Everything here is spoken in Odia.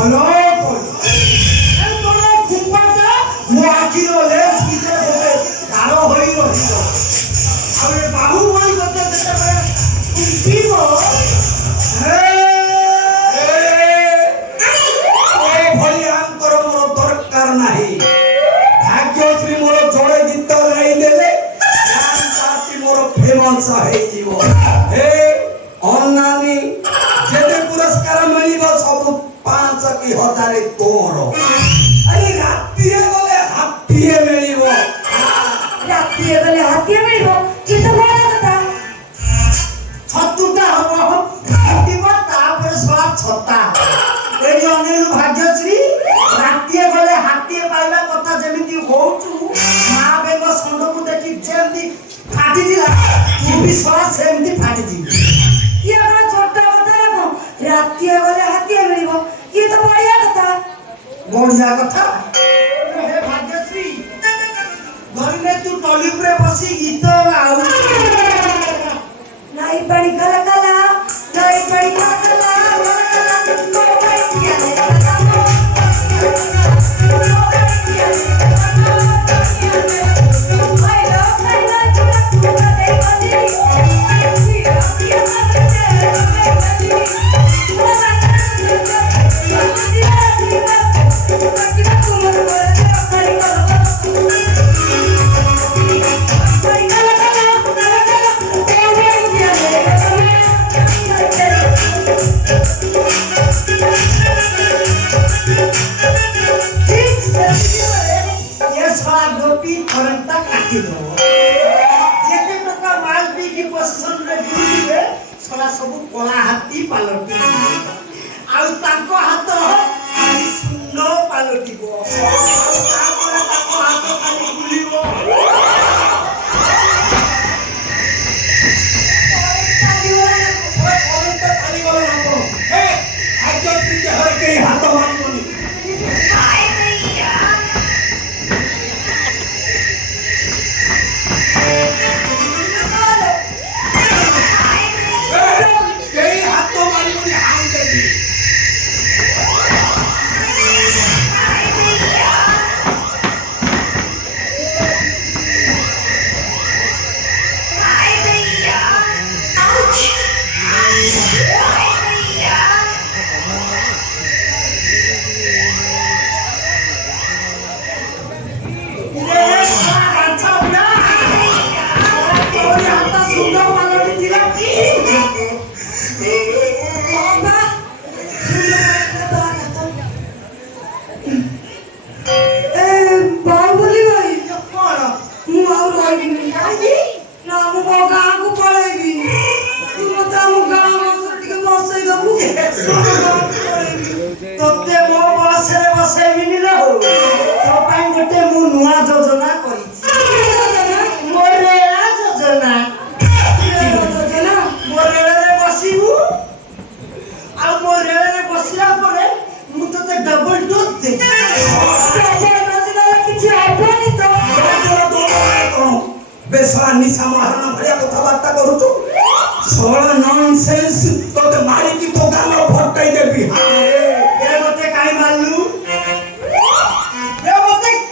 ଭଲ ତୋର ଖୁମ୍ପାଟା ମୋ ଆଖିର ଲେସ୍ ଭିତରେ ଗାର ହୋଇ ରହିବ। ଆଉ ଏ ବାହୁବଳୀ କଥା ଯେତେବେଳେ ଖୁମ୍ପିବ ଭଳିଆଙ୍କର ମୋର ଦରକାର ନାହିଁ। ଭାଗ୍ୟଶ୍ରୀ ମୋର ଜଣେ ଗୀତ ଗାଇଦେଲେ ମୋର ଫେମସ ହେଇଯିବ। ଅନାନି ଯେତେ ପୁରସ୍କାର ମିଳିବ ସବୁ 5 କି 1000 ତୋର। ଆରେ ରାତିରେ ଗଲେ ହାତୀଏ ମିଳିବ। ରାତିରେ ଗଲେ ହାତୀଏ ମିଳିବ କିନ୍ତୁ ଭଲ କଥା। ଛତୁଟା ହବ ତାପରେ ସଳା ଛତା। ଏଠି ଅନେଇଲୁ ଭାଗ୍ୟଶ୍ରୀ ରାତିଏ ଗଲେ ହାତୀଏ ପାଇବା କଥା ଯେମିତି ହଉଛୁ ମା ବେଗ ଷଣ୍ଢକୁ ଦେଖି ଯେମିତି ଫାଟିଥିଲା ତୁ ବି ସଳା ସେମିତି ଫାଟିଯିବୁ। ଇଏ କଣ ଛୋଟ କଥା ନା କଣ? ରାତିରେ ଗଲେ ହାତୀଏ ମିଳିବ ଇଏ ତ ବଢିଆ କଥା। ବଢିଆ କଥା। ହେ ଭାଗ୍ୟଶ୍ରୀ ଧରିଲେ ତୁ ଟଲି ଉପରେ ବସି ଗୀତ ଗାଉ। ନାଇ ପାଣି କାଲା କାଲା ନାଇ ପାଣି କାଲା କାଲା ସବୁ କଳା ହାତୀ ପାଲଟି ଆଉ ତାଙ୍କ ହାତ ଖାଲି ଶୂନ ପାଲଟିବ। ତାପରେ ତାଙ୍କ ହାତ ଖାଲି ବୁଲିବ। ହାତ ମାରିବନି। ତତେ ମୋ ବସରେ ବସେଇବିନି ରେ ହଉ। ତୋ ପାଇଁ ଗୋଟେ ମୁଁ ନୂଆ ଯୋଜନା କରିଛି। ମୋ ରେଳା ଯୋଜନା। ମୋ ରେଳରେ ବସିବୁ ଆଉ ମୋ ରେଳରେ ବସିଲା ପରେ ମୁଁ ତତେ ଡବଲ ଡୋଜ୍ ଦେବି। କିଛି ହବନି ତ। ବେଶା ନିଶା ମହାରଣ ଭଳିଆ କଥାବାର୍ତ୍ତା କରୁଛୁ। ସଳ ନନସେନ୍ସ ତତେ ମାରିକି ତୋ ଗାଲ ଫଟେଇ ଦେବି।